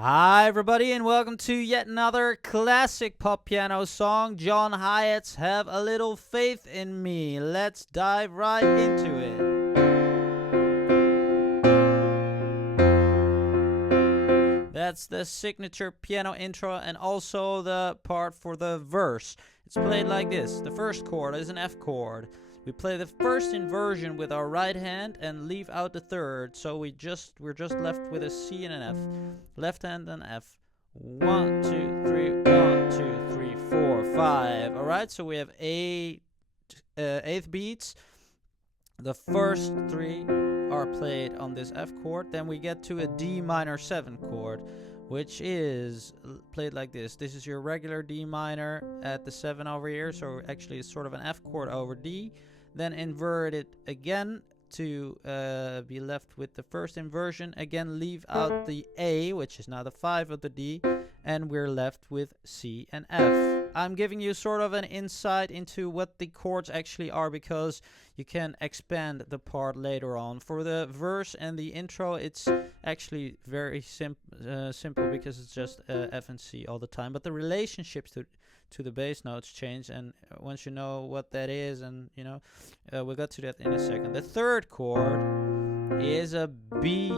Hi, everybody, and welcome to yet another classic pop piano song, John Hiatt's Have a Little Faith in Me. Let's dive right into it. That's the signature piano intro and also the part for the verse. It's played like this. The first chord is an F chord. We play the first inversion with our right hand and leave out the third, so we're just left with a C and an F. Left hand and F. 1, 2, 3, 1, 2, 3, 4, 5. Alright, so we have eighth beats. The first three are played on this F chord. Then we get to a D minor 7 chord, which is played like this. This is your regular D minor at the 7 over here, so actually it's sort of an F chord over D. Then invert it again to be left with the first inversion. Again, leave out the A, which is now the 5 of the D, and we're left with C and F. I'm giving you sort of an insight into what the chords actually are, because you can expand the part later on. For the verse and the intro, it's actually very simple because it's just F and C all the time. But the relationships to the bass notes change, and once you know what that is, and we'll get to that in a second. The third chord is a B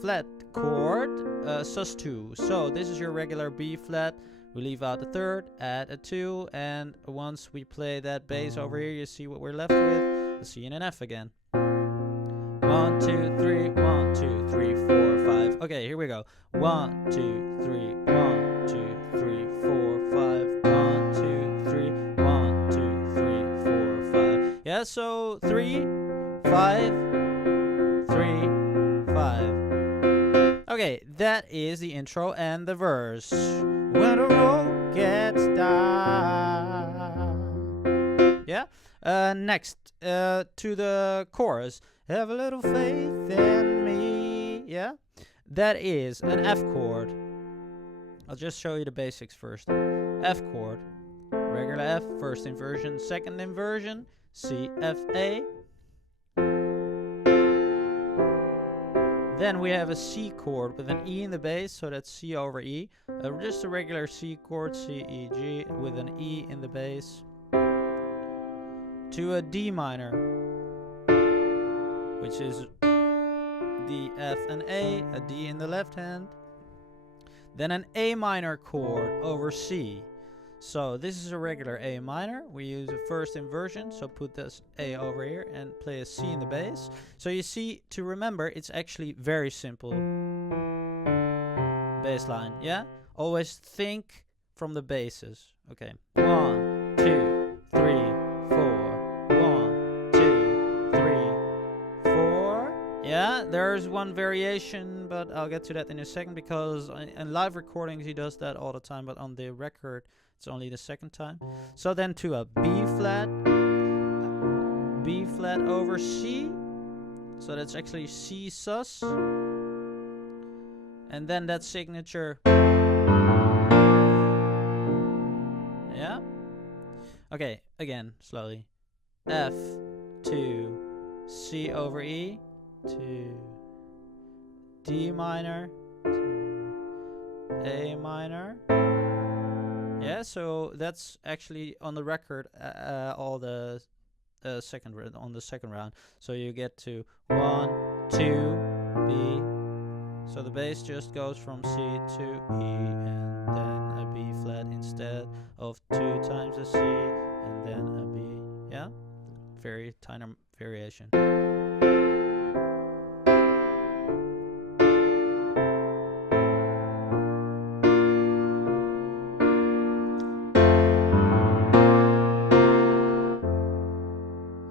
flat chord, sus2. So this is your regular B flat. We leave out the third, add a 2, and once we play that bass over here, you see what we're left with, a C and an F again. 1, 2, 3, 1, 2, 3, 4, 5. Okay, here we go. 1, 2, 3, 1, 2, 3, 4, 5. 1, 2, 3, 1, 2, 3, 4, 5. Yeah, so 3, 5, 3, 5. Okay, that is the intro and the verse. When the road gets down. Yeah? Next, to the chorus. Have a little faith in me. Yeah? That is an F chord. I'll just show you the basics first. F chord. Regular F, first inversion, second inversion. C, F, A. Then we have a C chord with an E in the bass, so that's C over E. Just a regular C chord, C, E, G, with an E in the bass. To a D minor, which is D, F, and a D in the left hand. Then an A minor chord over C. So this is a regular A minor. We use a first inversion, so put this A over here and play a C in the bass. So you see, to remember, it's actually very simple bass line, yeah? Always think from the basses. Okay. 1, 2, 3, 4. 1, 2, 3, 4. Yeah, there's one variation, but I'll get to that in a second, because in live recordings he does that all the time, but on the record it's only the second time. So then to a B flat over C. So that's actually C sus. And then that signature. Yeah? Okay, again, slowly. F to C over E to D minor to A minor. Yeah, so that's actually on the record all the second round. So you get to 1, 2, B. So the bass just goes from C to E, and then a B flat instead of 2 times a C, and then a B. Yeah, very tiny variation.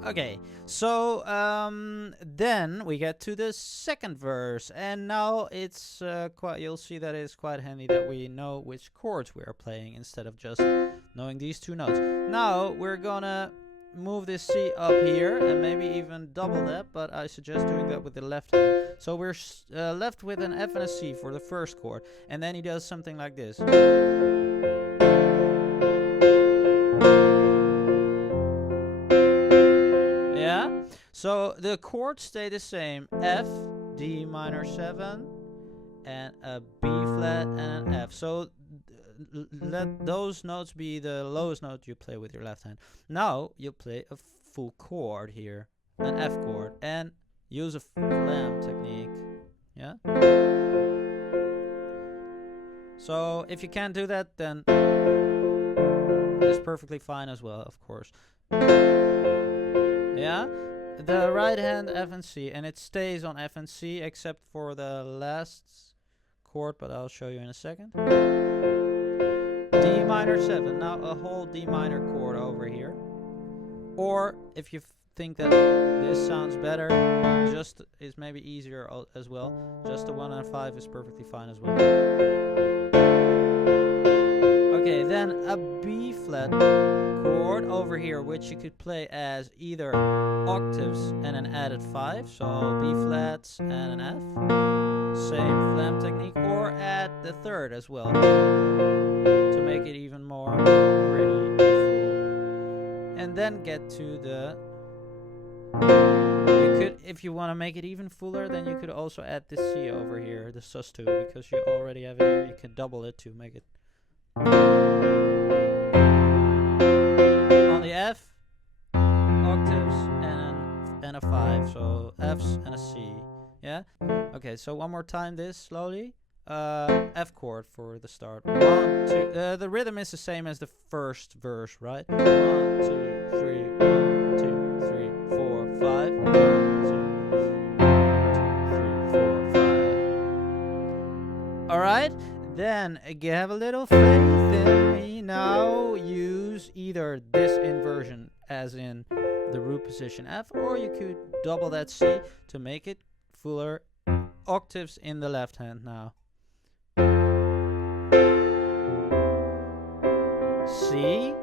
Okay, so then we get to the second verse, and now it's you'll see that it's quite handy that we know which chords we are playing instead of just knowing these 2 notes. Now we're gonna move this C up here and maybe even double that, but I suggest doing that with the left hand. So we're left with an F and a C for the first chord, and then he does something like this. So the chords stay the same. F, D minor 7, and a B flat and an F. So let those notes be the lowest note you play with your left hand. Now you play a full chord here, an F chord, and use a flam technique. Yeah. So if you can't do that, then it's perfectly fine as well, of course. Yeah. The right hand F and C, and it stays on F and C except for the last chord, but I'll show you in a second. D minor 7, now a whole D minor chord over here. Or if you think that this sounds better, just is maybe easier as well. Just a 1 and 5 is perfectly fine as well. Okay, then a B flat chord over here, which you could play as either octaves and an added 5, so B flats and an F, same flam technique, or add the third as well to make it even more pretty and full. And then get to the, you could, if you want to make it even fuller, then you could also add the C over here, the sus2, because you already have it here. You can double it to make it. On the F, octaves and a 5, so Fs and a C. Yeah. Okay, so one more time this slowly. F chord for the start. 1, 2. The rhythm is the same as the first verse, right? 1, 2, 3. 1, 2, 3, 4, 5. 1, 2, 3, 4, 5. All right. Then have a little faith in me. Now use either this inversion, as in the root position F, or you could double that C to make it fuller. Octaves in the left hand now. C,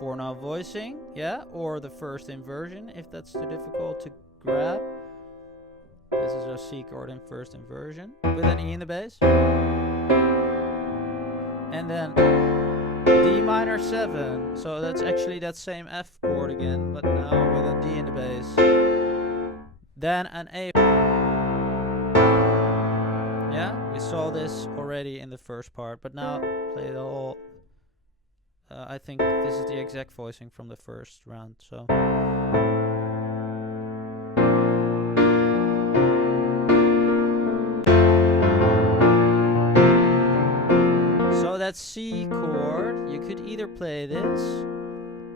4-note voicing, yeah, or the first inversion if that's too difficult to grab. This is a C chord in first inversion with an E in the bass. And then D minor 7, so that's actually that same F chord again, but now with a D in the bass. Then an A. Yeah, we saw this already in the first part, but now play the whole. I think this is the exact voicing from the first round, so. So that C chord, you could either play this,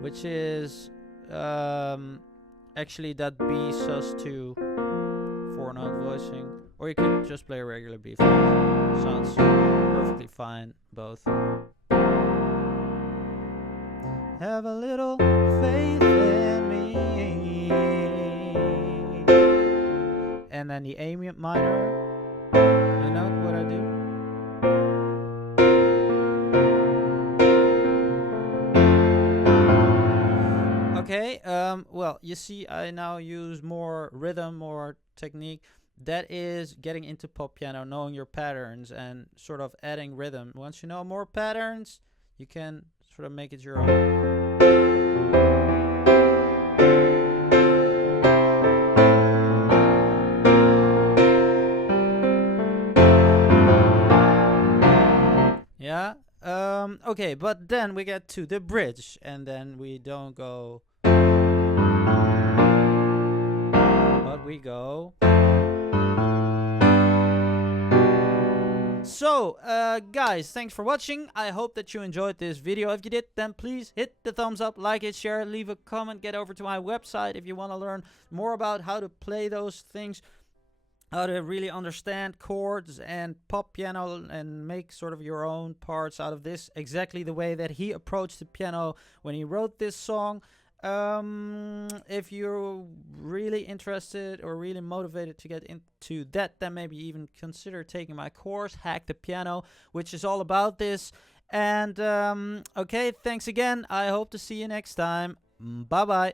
which is actually that B sus2 4-note voicing, or you could just play a regular B flat. Sounds perfectly fine, both. Have a little faith in me. And then the A minor. You know what I do? Okay, well, you see I now use more rhythm, more technique. That is getting into pop piano, knowing your patterns and sort of adding rhythm. Once you know more patterns, you can sort of make it your own. Yeah, okay, but then we get to the bridge, and then we don't go, but we go. So, guys, thanks for watching. I hope that you enjoyed this video. If you did, then please hit the thumbs up, like it, share, leave a comment, get over to my website if you want to learn more about how to play those things, how to really understand chords and pop piano and make sort of your own parts out of this, exactly the way that he approached the piano when he wrote this song. If you're really interested or really motivated to get into that, then maybe even consider taking my course, Hack the Piano, which is all about this. And okay, thanks again. I hope to see you next time. Bye bye.